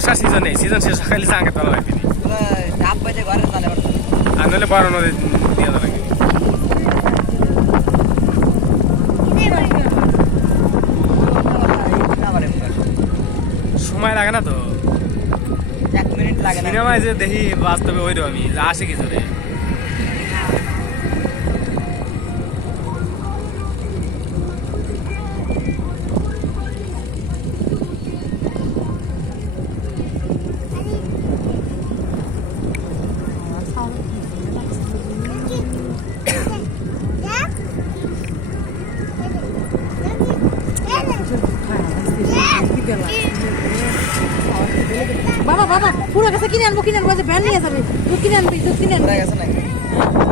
বর্ষার সিজন নেই, সিজন শেষ খালি চাঙ্গে তোলা লাগবে ডাব বাজে ঘরে জানে আর নাহলে বড় নদী দিয়ে দেওয়া লাগবে। সময় লাগে না তো, 1 মিনিট লাগে না। সিনেমায় যে দেখি বাস্তবে ওই রকমই যা আসে কিছু রে। বাবা বাবা পুরো কাছে কিনে আনবো যে ভ্যান নিয়ে যাবে দুধ কিনে আনবি ঘুরে গেছে নাকি?